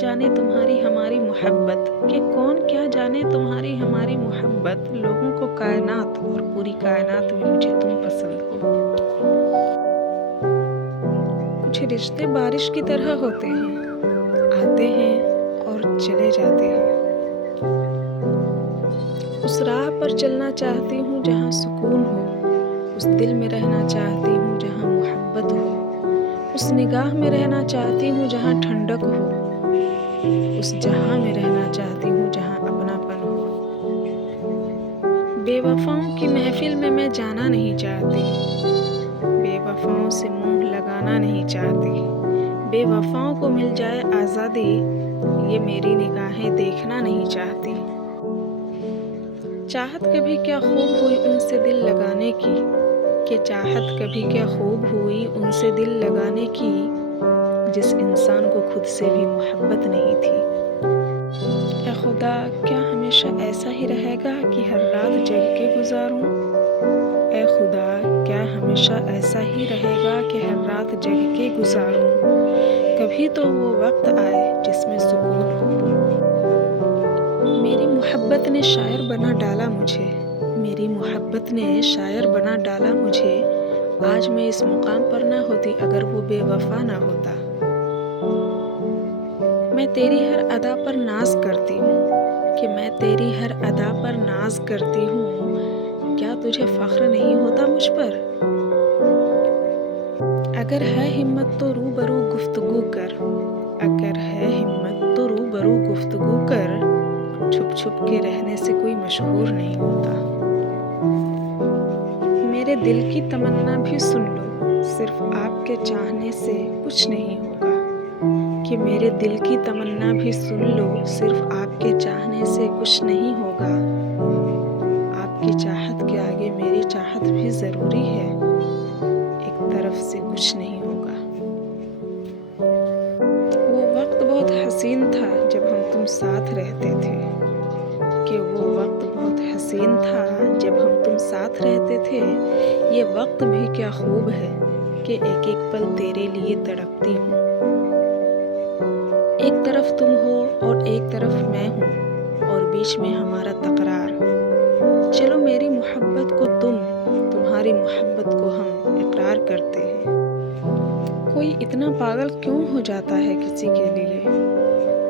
जाने तुम्हारी हमारी मोहब्बत, कि कौन क्या जाने तुम्हारी हमारी मोहब्बत। लोगों को कायनात और पूरी कायनात में मुझे तुम पसंद हो। कुछ रिश्ते बारिश की तरह होते हैं, आते हैं और चले जाते हैं। उस राह पर चलना चाहती हूँ जहाँ सुकून हो, उस दिल में रहना चाहती हूँ जहाँ मोहब्बत हो, उस निगाह में रहना चाहती हूँ जहाँ ठंडक हो, उस जहाँ में रहना चाहती हूँ जहाँ अपनापन हो। बेवफाओं की महफिल में मैं जाना नहीं चाहती, बेवफाओं से मुंह लगाना नहीं चाहती। बेवफाओं को मिल जाए आज़ादी, ये मेरी निगाहें देखना नहीं चाहती। चाहत कभी क्या खूब हुई उनसे दिल लगाने की, कि चाहत कभी क्या खूब हुई उनसे दिल लगाने की, जिस इंसान को खुद से भी मोहब्बत नहीं थी। ऐ खुदा, क्या हमेशा ऐसा ही रहेगा कि हर रात जग के गुजारूं? ऐ खुदा, क्या हमेशा ऐसा ही रहेगा कि हर रात जग के गुजारूं? कभी तो वो वक्त आए जिसमें सुकून हो। मेरी मोहब्बत ने शायर बना डाला मुझे, मेरी मोहब्बत ने शायर बना डाला मुझे। आज मैं इस मुकाम पर ना होती अगर वो बेवफा ना होता। मैं तेरी हर अदा पर नाज करती हूँ, कि मैं तेरी हर अदा पर नाज करती हूँ। क्या तुझे फख्र नहीं होता मुझ पर? अगर है हिम्मत तो रूबरू गुफ्तगू कर, अगर है हिम्मत तो रूबरू गुफ्तगू कर। छुप छुप के रहने से कोई मशहूर नहीं होता। मेरे दिल की तमन्ना भी सुन लो, सिर्फ आपके चाहने से कुछ नहीं होगा। कि मेरे दिल की तमन्ना भी सुन लो, सिर्फ आपके चाहने से कुछ नहीं होगा। आपकी चाहत के आगे मेरी चाहत भी जरूरी है, एक तरफ से कुछ नहीं होगा। वो वक्त बहुत हसीन था जब हम तुम साथ रहते थे, कि वो वक्त बहुत हसीन था जब हम तुम साथ रहते थे। ये वक्त भी क्या खूब है कि एक एक पल तेरे लिए तड़पती हूँ। एक तरफ तुम हो और एक तरफ मैं हूँ, और बीच में हमारा तकरार। चलो मेरी मोहब्बत को तुम, तुम्हारी मोहब्बत को हम इकरार करते हैं। कोई इतना पागल क्यों हो जाता है किसी के लिए,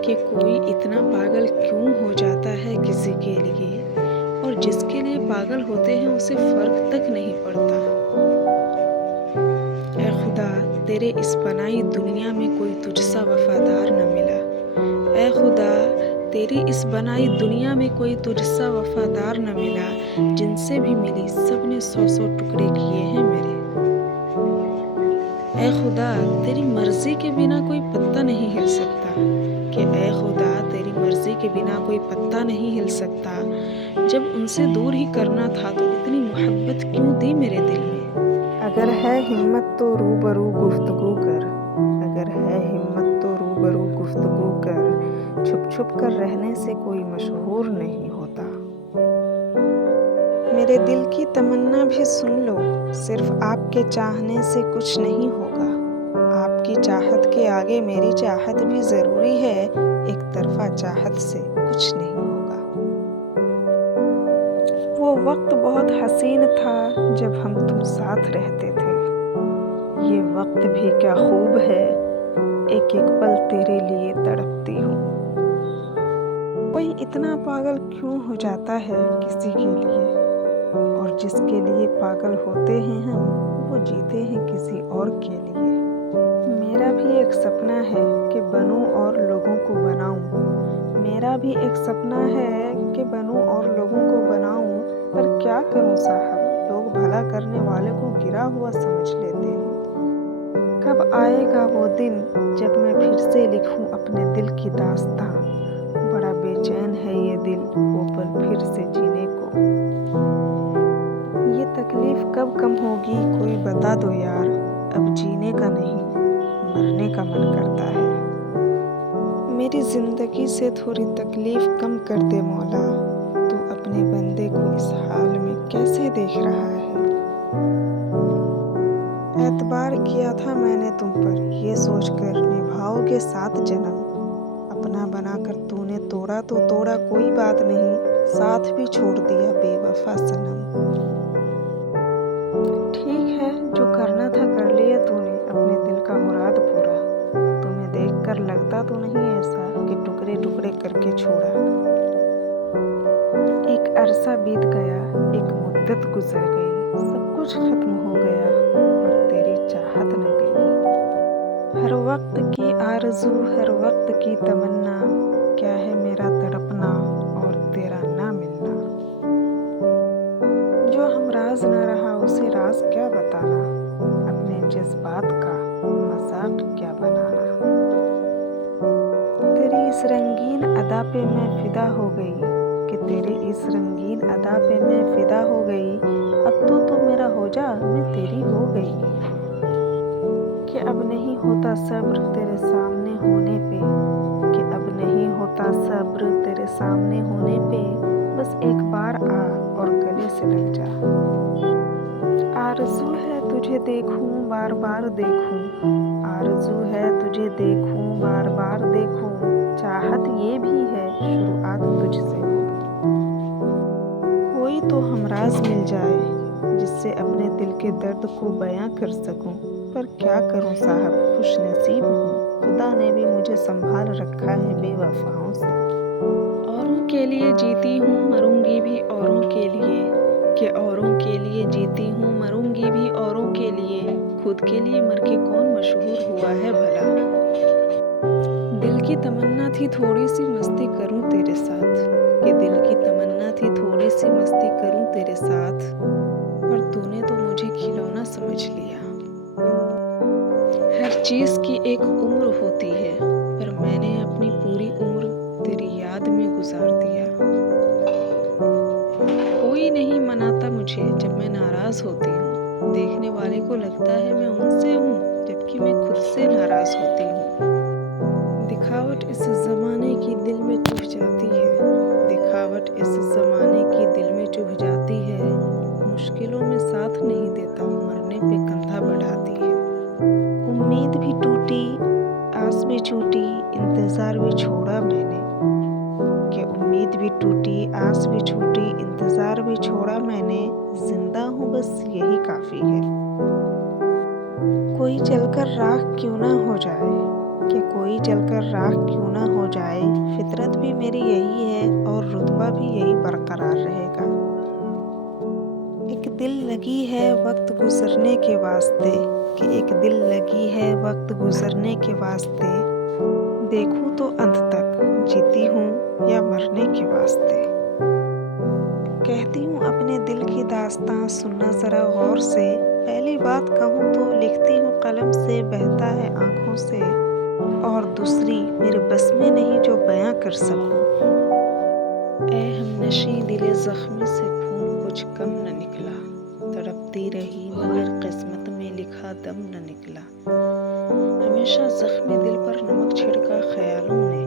कि कोई इतना पागल क्यों हो जाता है किसी के लिए, और जिसके लिए पागल होते हैं उसे फर्क तक नहीं पड़ता। ऐ खुदा, तेरे इस बनाई दुनिया में कोई तुझसा वफादार न मिला। ऐ खुदा, तेरी इस बनाई दुनिया में कोई तुझसा वफादार न मिला। जिनसे भी मिली सबने 100-100 टुकड़े किए हैं मेरे। ऐ खुदा, तेरी मर्जी के बिना कोई पत्ता नहीं हिल सकता, कि ऐ खुदा, तेरी मर्जी के बिना कोई पत्ता नहीं हिल सकता। जब उनसे दूर ही करना था तो इतनी मोहब्बत क्यों दी मेरे दिल में। अगर है हिम्मत तो रूबरू गुफ्तगू कर, अगर है हिम्मत तो रूबरू गुफ्तगू कर। छुप छुप कर रहने से कोई मशहूर नहीं होता। मेरे दिल की तमन्ना भी सुन लो, सिर्फ आपके चाहने से कुछ नहीं होगा। आपकी चाहत के आगे मेरी चाहत भी जरूरी है, एक तरफा चाहत से कुछ नहीं होगा। वो वक्त बहुत हसीन था जब हम तुम साथ रहते थे, ये वक्त भी क्या खूब है, एक एक पल तेरे लिए तड़पती हूँ। कोई इतना पागल क्यों हो जाता है किसी के लिए, और जिसके लिए पागल होते हैं हम, वो जीते हैं किसी और के लिए। मेरा भी एक सपना है कि बनूं और लोगों को बनाऊं, मेरा भी एक सपना है कि बनूं और लोगों को बनाऊं। पर क्या करूं साहब, लोग भला करने वाले को गिरा हुआ समझ लेते हैं। कब आएगा वो दिन जब मैं फिर से लिखूं अपने दिल की दास्तां। बड़ा बेचैन है ये दिल वो पल फिर से जीने को। ये तकलीफ कब कम होगी कोई बता दो यार, अब जीने का नहीं मरने का मन करता है। मेरी जिंदगी से थोड़ी तकलीफ कम कर दे मौला, तू अपने बंदे को इस हाल में कैसे देख रहा है। एतबार किया था मैंने तुम पर, ये सोचकर निभाओगे 7 जन्म। अपना बनाकर तूने तोड़ा तो तोड़ा, कोई बात नहीं, साथ भी छोड़ दिया बेवफा सनम। ठीक है, जो करना था कर लिया तूने, अपने दिल का मुराद पूरा। तुम्हें देखकर लगता तो नहीं ऐसा कि टुकड़े टुकड़े करके छोड़ा। एक अरसा बीत गया, एक मुद्दत गुजर गई, सब कुछ खत्म हो गया, पर तेरी चाहत न गई। हर वक्त की आरज़ू, हर वक्त की तमन्ना, क्या है मेरा तड़पना और तेरा ना मिलना। जो हम राज न रहा उसे राज क्या बताना, अपने जज्बात का मजाक क्या बनाना। तेरी इस रंगीन अदा पे मैं फिदा हो गई, कि तेरे इस रंगीन अदा पे मैं फिदा हो गई। अब तो मेरा हो जा, मैं तेरी हो गई। कि अब नहीं होता सब्र तेरे सामने होने पे, कि अब नहीं होता सब्र तेरे सामने होने पे, बस एक बार आ और गले से लग जा। आरज़ू है तुझे देखूं बार बार देखूं, आरज़ू है तुझे देखूं बार बार देखूं, चाहत ये भी है शुरुआत तुझसे हो। कोई तो हमराज मिल जाए जिससे अपने दिल के दर्द को बयां कर सकूं, पर क्या करूं साहब, खुश नसीब हूँ, खुदा ने भी मुझे संभाल रखा है बेवफाओं से। औरों के लिए जीती हूँ मरूंगी भी औरों के लिए, कि औरों के लिए जीती हूँ मरूंगी भी औरों के लिए, खुद के लिए मर के कौन मशहूर हुआ है भला। दिल की तमन्ना थी थोड़ी सी मस्ती करूं तेरे साथ, कि दिल की तमन्ना थी थोड़ी सी मस्ती करूं तेरे साथ, पर तूने तो मुझे खिलौना समझ लिया। हर चीज की एक उम्र होती है, पर मैंने अपनी पूरी उम्र तेरी याद में गुजार दिया। कोई नहीं मनाता मुझे जब मैं नाराज होती हूँ, देखने वाले को लगता है मैं उनसे हूँ, जबकि मैं खुद से नाराज होती हूँ। दिखावट इस जमाने की दिल में चुभ जाती है, दिखावट इस जमाने की दिल में चुभ जाती है, मुश्किलों में साथ नहीं देता, मरने पे कंधा बढ़ाती है। उम्मीद भी टूटी, आस भी छूटी, इंतजार भी छोड़ा मैंने, कि उम्मीद भी टूटी, आस भी छूटी, इंतजार भी छोड़ा मैंने, जिंदा हूँ बस यही काफी है। कोई जलकर राख क्यों ना हो जाए, कि कोई जलकर राख क्यों ना हो जाए, फितरत भी मेरी यही है और रुतबा भी यही बरकरार रहेगा। एक दिल लगी है वक्त गुजरने के वास्ते, कि एक दिल लगी है वक्त गुजरने के वास्ते, देखूं तो अंत तक जीती हूँ या मरने के वास्ते। कहती हूँ अपने दिल की दास्तां सुनना जरा गौर से, पहली बात कहूँ तो लिखती हूँ कलम से, बहता है आंखों से, और दूसरी मेरे बस में नहीं जो बयां कर सकूं। ऐ हमनशी दिले जख्मी से खून कुछ कम न निकला, तड़पती रही मगर किस्मत में लिखा दम न निकला। हमेशा जख्मी दिल पर नमक छिड़का ख्यालों ने,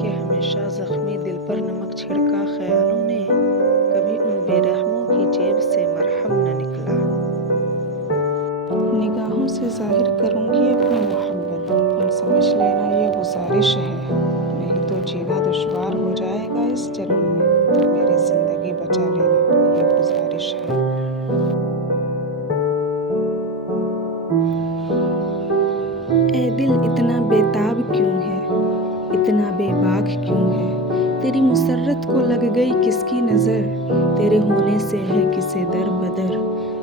कि हमेशा जख्मी दिल पर नमक छिड़का ख्यालों ने, कभी उन बेरहमों की जेब से मरहम न निकला। निगाहों से जाहिर करूंगी अपनी मोहब्बत, तुम समझ लेना ये गुजारिश है, नहीं तो जीना दुश्वार हो जाएगा इस जन्म में, तो मेरी जिंदगी बचा लेना ये गुजारिश है। ए दिल इतना बेताब क्यों है, इतना बेबाक क्यों है, तेरी मुसर्रत को लग गई किसकी नज़र, तेरे होने से है किसे दर बदर।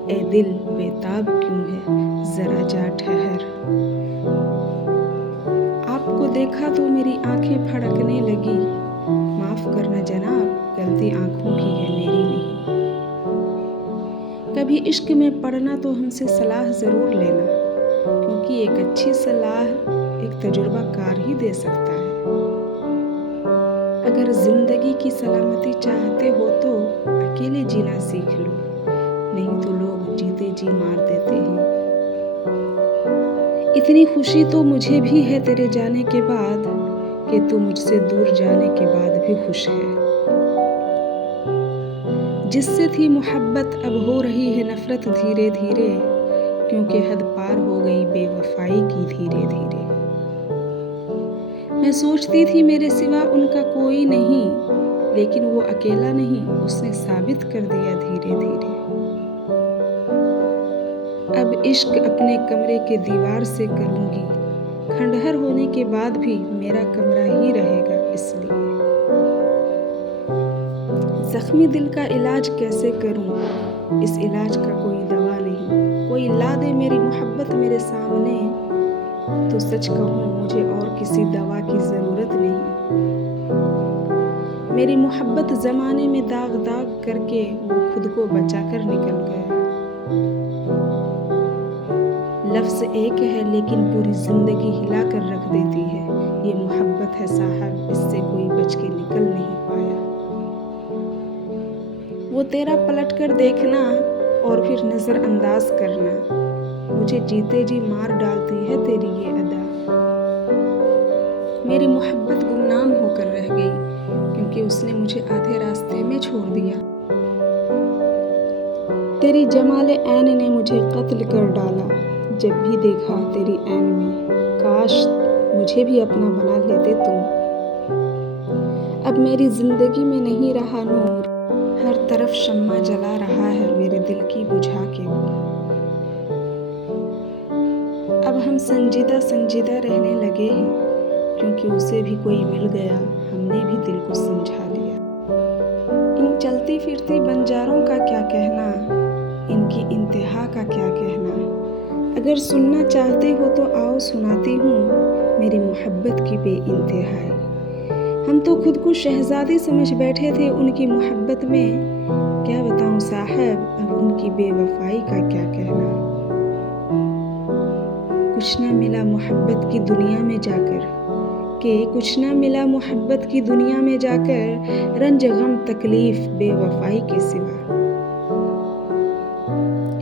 ए दिल बेताब क्यों है, जरा जा ठहर। आपको देखा तो मेरी आंखें फड़कने लगी, माफ करना जनाब गलती आंखों की है मेरी नहीं। कभी इश्क में पड़ना तो हमसे सलाह ज़रूर लेना, क्योंकि एक अच्छी सलाह एक तजुर्बा कार ही दे सकता है। अगर जिंदगी की सलामती चाहते हो तो अकेले जीना सीख लो, नहीं तो लोग जीते जी मार देते हैं। इतनी खुशी तो मुझे भी है तेरे जाने के बाद, कि तू मुझसे दूर जाने के बाद भी खुश है। जिससे थी मोहब्बत अब हो रही है नफरत धीरे धीरे, क्योंकि हद पार हो गई बेवफाई की धीरे धीरे। मैं सोचती थी मेरे सिवा उनका कोई नहीं, लेकिन वो अकेला नहीं, उसने साबित कर दिया धीरे धीरे। अब इश्क अपने कमरे के दीवार से करूँगी, खंडहर होने के बाद भी मेरा कमरा ही रहेगा इसलिए। जख्मी दिल का इलाज कैसे करूँ? इस इलाज का कोई दवा नहीं। कोई ला दे मेरी मोहब्बत मेरे सामने, तो सच कहूँ मुझे और किसी दवा की ज़रूरत नहीं। मेरी मोहब्बत ज़माने में दाग दाग करके वो खुद को बचाकर निकल गया। लफ्ज़ एक है लेकिन पूरी ज़िंदगी हिला कर रख देती है। ये मोहब्बत है साहब, इससे कोई बच के निकल नहीं पाया। वो तेरा पलट कर देखना और फिर नज़रअंदाज करना, मुझे जीते जी मार डालती है तेरी ये अदा। मेरी मोहब्बत गुमनाम होकर रह गई, क्योंकि उसने मुझे आधे रास्ते में छोड़ दिया। तेरी जमाले ऐन ने मुझे कत्ल कर डाला, जब भी देखा तेरी ऐन में। काश मुझे भी अपना बना लेते तुम। अब मेरी जिंदगी में नहीं रहा नूर, हर तरफ शम्मा जला रहा है मेरे दिल की बुझा के वो। अब हम संजीदा संजीदा रहने लगे हैं, क्योंकि उसे भी कोई मिल गया, हमने भी दिल को समझा लिया। इन चलती फिरती बंजारों का क्या कहना, इनकी इंतहा का क्या कहना। अगर सुनना चाहते हो तो आओ सुनाती हूँ मेरी मोहब्बत की बेइंतहाई। हम तो खुद को शहजादी समझ बैठे थे उनकी मोहब्बत में, क्या बताऊँ साहब अब उनकी बेवफाई का क्या कहना। कुछ ना मिला मोहब्बत की दुनिया में जाकर, कुछ ना मिला मोहब्बत की दुनिया में जाकर, रंज गम तकलीफ बेवफाई के सिवा।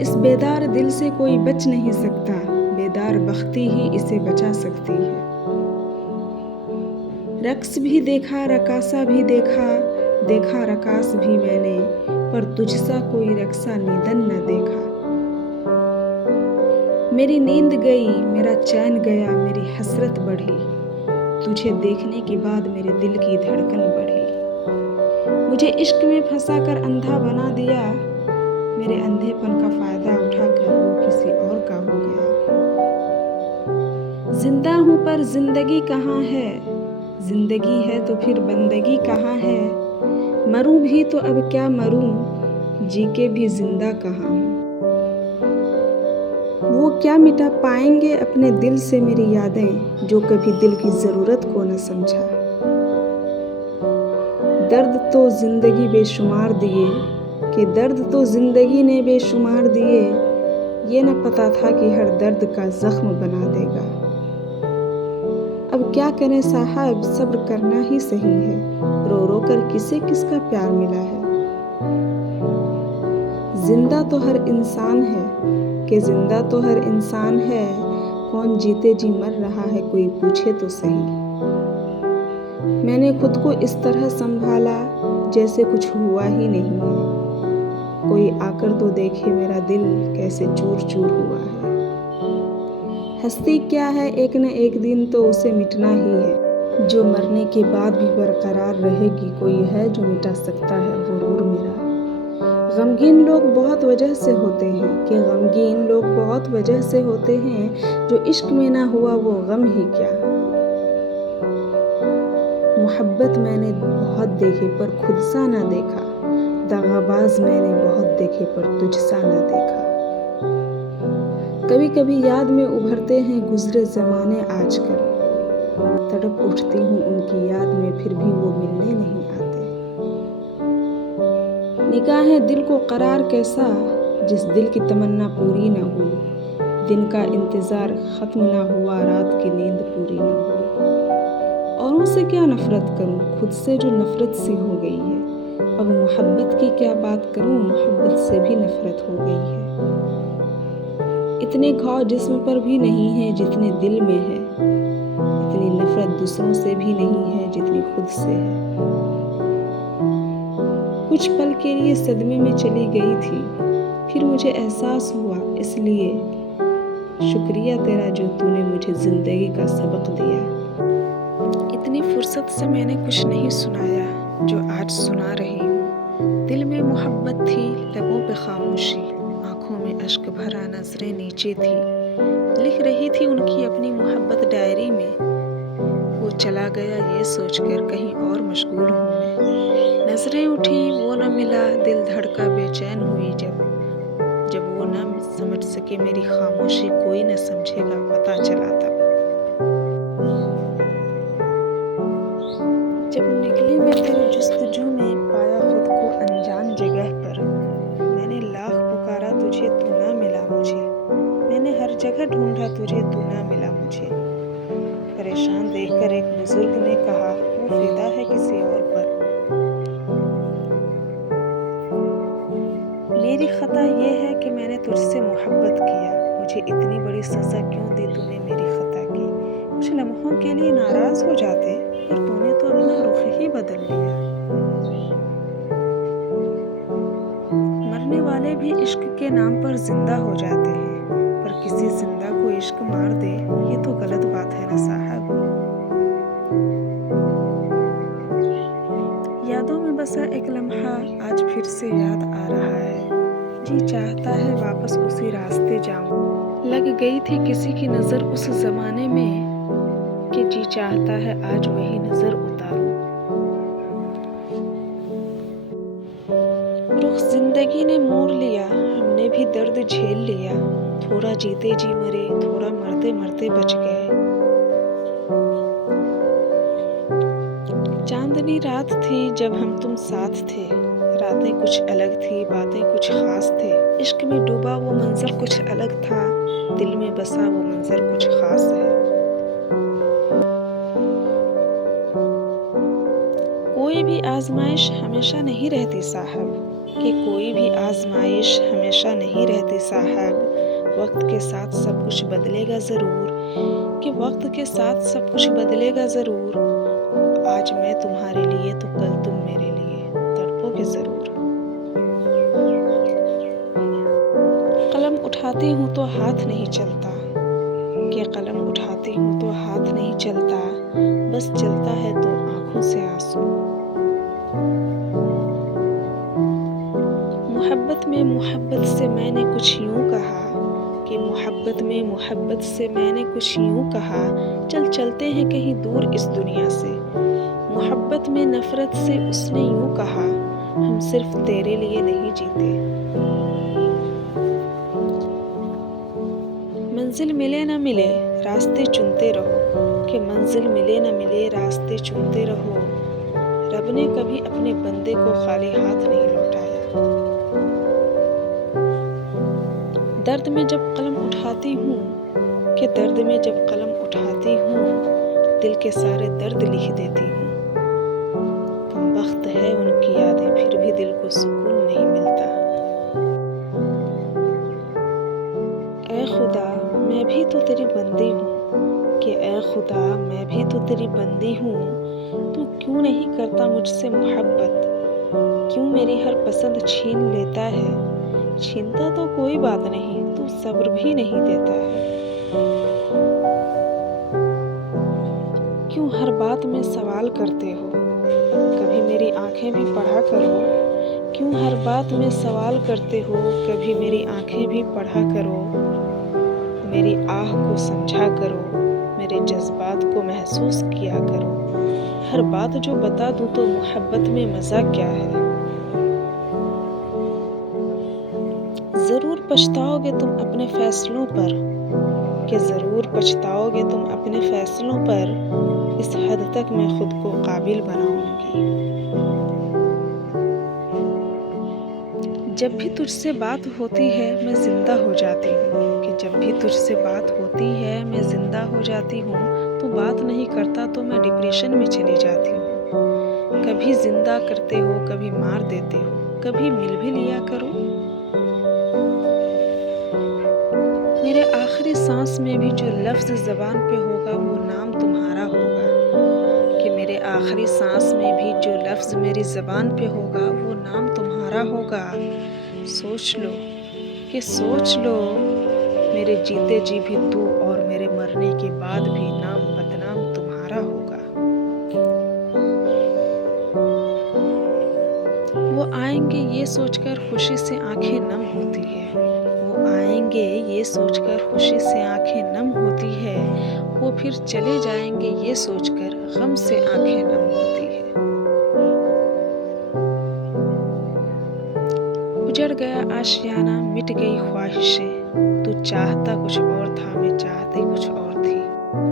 इस बेदार दिल से कोई बच नहीं सकता, बेदार बख्ती ही इसे बचा सकती है। रक्स भी देखा, रकासा भी देखा, देखा रकास भी मैंने, पर तुझसा कोई रक्सा नीदन न देखा। मेरी नींद गई, मेरा चैन गया, मेरी हसरत बढ़ी, तुझे देखने के बाद मेरे दिल की धड़कन बढ़ी। मुझे इश्क में फंसा कर अंधा बना दिया, मेरे अंधेपन का फायदा उठाकर वो किसी और का हो गया। जिंदा हूँ पर जिंदगी कहाँ है, जिंदगी है तो फिर बंदगी कहाँ है। मरूं भी तो अब क्या मरूं, जी के भी जिंदा कहाँ हूँ। वो क्या मिटा पाएंगे अपने दिल से मेरी यादें, जो कभी दिल की ज़रूरत को न समझा। दर्द तो ज़िंदगी बेशुमार दिए, कि दर्द तो ज़िंदगी ने बेशुमार दिए, ये न पता था कि हर दर्द का ज़ख्म बना देगा। अब क्या करें साहब, सब्र करना ही सही है, रो रो कर किसे किसका प्यार मिला है। जिंदा तो हर इंसान है, कि जिंदा तो हर इंसान है, कौन जीते जी मर रहा है कोई पूछे तो सही। मैंने खुद को इस तरह संभाला जैसे कुछ हुआ ही नहीं है, कोई आकर तो देखे मेरा दिल कैसे चूर चूर हुआ है। हस्ती क्या है, एक न एक दिन तो उसे मिटना ही है, जो मरने के बाद भी बरकरार रहेगी, कोई है जो मिटा सकता है गुरूर मेरा। गमगीन लोग बहुत वजह से होते हैं, कि गमगीन लोग बहुत वजह से होते हैं, जो इश्क में ना हुआ वो गम ही क्या। मोहब्बत मैंने बहुत देखी पर खुद सा ना देखा, दगाबाज मैंने बहुत देखे पर तुझ सा ना देखा। कभी कभी याद में उभरते हैं गुजरे ज़माने आजकल, तड़प उठती हूँ उनकी याद में, फिर भी वो मिलने नहीं आते। निगाहें दिल को करार कैसा, जिस दिल की तमन्ना पूरी न हुई, दिन का इंतज़ार ख़त्म ना हुआ, रात की नींद पूरी न हुई। औरों से क्या नफ़रत करूं, खुद से जो नफ़रत सी हो गई है। अब मोहब्बत की क्या बात करूं, मोहब्बत से भी नफ़रत हो गई है। इतने घाव जिस्म पर भी नहीं है जितने दिल में है, इतनी नफ़रत दूसरों से भी नहीं है जितनी खुद से है। कुछ पल के लिए सदमे में चली गई थी, फिर मुझे एहसास हुआ, इसलिए शुक्रिया तेरा जो तूने मुझे ज़िंदगी का सबक दिया। फुर्सत से मैंने कुछ नहीं सुनाया जो आज सुना रही हूँ। दिल में मोहब्बत थी, लबों पे खामोशी, आँखों में अश्क भरा, नजरें नीचे थी। लिख रही थी उनकी अपनी मोहब्बत डायरी में। वो चला गया ये सोचकर कहीं और मशगूल हूँ मैं। नजरें उठी वो न मिला, दिल धड़का बेचैन हुई जब वो न समझ सके मेरी खामोशी, कोई न समझेगा पता चला तब। जब निकली मैं तेरी जुस्तजू में, पाया खुद को अनजान जगह पर। मैंने लाख पुकारा तुझे तू ना मिला मुझे, मैंने हर जगह ढूंढा तुझे तू ना मिला मुझे। परेशान देखकर एक बुजुर्ग ने कहा वो फिदा है किसी और पर। मेरी खता ये है कि मैंने तुझसे मोहब्बत किया, मुझे इतनी बड़ी सजा क्यों दी तूने मेरी खता की। कुछ लम्हों के लिए नाराज हो जाते पर तूने तो अपना रुख ही बदल लिया। मरने वाले भी इश्क के नाम पर जिंदा हो जाते हैं, पर किसी जिंदा को इश्क मार दे ये तो गलत बात है ना साहब। यादों में बसा एक लम्हा आज फिर से याद आ रहा है। जी चाहता है वापस उसी रास्ते जाऊं। लग गई थी किसी की नजर उस जमाने में कि जी चाहता है आज वही नजर उतारूं। रुख जिंदगी ने मोड़ लिया, हमने भी दर्द झेल लिया। थोड़ा जीते जी मरे, थोड़ा मरते मरते बच गए। चांदनी रात थी जब हम तुम साथ थे, रातें कुछ अलग थी, बातें कुछ खास थे। इश्क में डूबा वो मंजर कुछ अलग था, दिल में बसा वो मंजर कुछ खास है। कोई भी आजमाइश हमेशा नहीं रहती साहब, कि कोई भी आजमाइश हमेशा नहीं रहती साहब। वक्त के साथ सब कुछ बदलेगा ज़रूर, कि वक्त के साथ सब कुछ बदलेगा ज़रूर। आज मैं तुम्हारे लिए तो कल तुम मेरे लिए तड़पोगे ज़रूर। कलम उठाती हूँ तो हाथ नहीं चलता, कि कलम उठाती हूँ तो हाथ नहीं चलता, बस चलता है तो आँखों से आंसू। मोहब्बत में मोहब्बत से मैंने कुछ यूँ कहा, कि मोहब्बत में मोहब्बत से मैंने कुछ यूँ कहा, चल चलते हैं कहीं दूर इस दुनिया से। मोहब्बत में नफरत से उसने यूँ कहा, हम सिर्फ तेरे लिए नहीं जीते। मंजिल मिले न मिले रास्ते चुनते रहो, कि मंजिल मिले न मिले रास्ते चुनते रहो। रब ने कभी अपने बंदे को खाली हाथ नहीं लौटाया। दर्द में जब कलम उठाती हूँ, कि दर्द में जब कलम उठाती हूँ, दिल के सारे दर्द लिख देती हूँ। कमबख्त है उनकी यादें फिर भी दिल को सुकून नहीं मिलता। ऐ खुदा मैं भी तो तेरी बंदी हूँ, कि ऐ खुदा मैं भी तो तेरी बंदी हूँ। तू क्यों नहीं करता मुझसे मोहब्बत, क्यों मेरी हर पसंद छीन लेता है। छीनता तो कोई बात नहीं, तू सब्र भी नहीं देता है। क्यों हर बात में सवाल करते हो, कभी मेरी आंखें भी पढ़ा करो। क्यों हर बात में सवाल करते हो, कभी मेरी आंखें भी पढ़ा करो। मेरी आह को समझा करो, मेरे जज्बात को महसूस किया करो। हर बात जो बता दूं तो मोहब्बत में मज़ा क्या है। ज़रूर पछताओगे तुम अपने फैसलों पर, कि ज़रूर पछताओगे तुम अपने फैसलों पर। इस हद तक मैं खुद को काबिल बनाऊंगी। जब भी तुझसे बात होती है मैं जिंदा हो जाती हूँ, कि जब भी तुझसे बात होती है मैं जिंदा हो जाती हूँ। तू बात नहीं करता तो मैं डिप्रेशन में चली जाती हूँ। कभी जिंदा करते हो, कभी मार देते हो, कभी मिल भी लिया करो। मेरे आखिरी सांस में भी जो लफ्ज़ ज़बान पे होगा वो नाम तुम्हारा होगा, कि मेरे आखिरी सांस में भी जो लफ्ज़ मेरी ज़बान पे होगा वो नाम तुम्हारा होगा। सोच लो कि सोच लो, मेरे जीते जी भी तू और मेरे मरने के बाद भी नाम बदनाम तुम्हारा होगा। वो आएंगे ये सोचकर खुशी से आंखें नम होती है। वो आएंगे ये सोचकर खुशी से आंखें नम होती है। वो फिर चले जाएंगे ये सोचकर गम से आंखें नम होती है। उजड़ गया आशियाना मिट गई ख्वाहिशें। तू चाहता कुछ और था मैं चाहती कुछ और थी।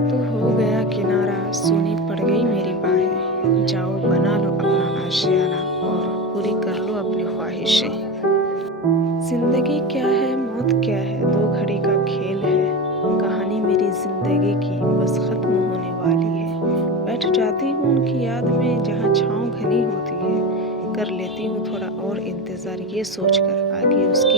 तू हो गया किनारा सूनी पड़ गई मेरी बाहें। जाओ बना लो अपना आशियाना और पूरी कर लो अपनी ख्वाहिशें। जिंदगी क्या है मौत क्या है दो घड़ी का खेल है। कहानी मेरी जिंदगी की बस खत्म होने वाली है। बैठ जाती हूँ उनकी याद में जहाँ छाँव घनी होती है। कर लेती हूँ थोड़ा और इंतज़ार ये सोचकर आगे उसकी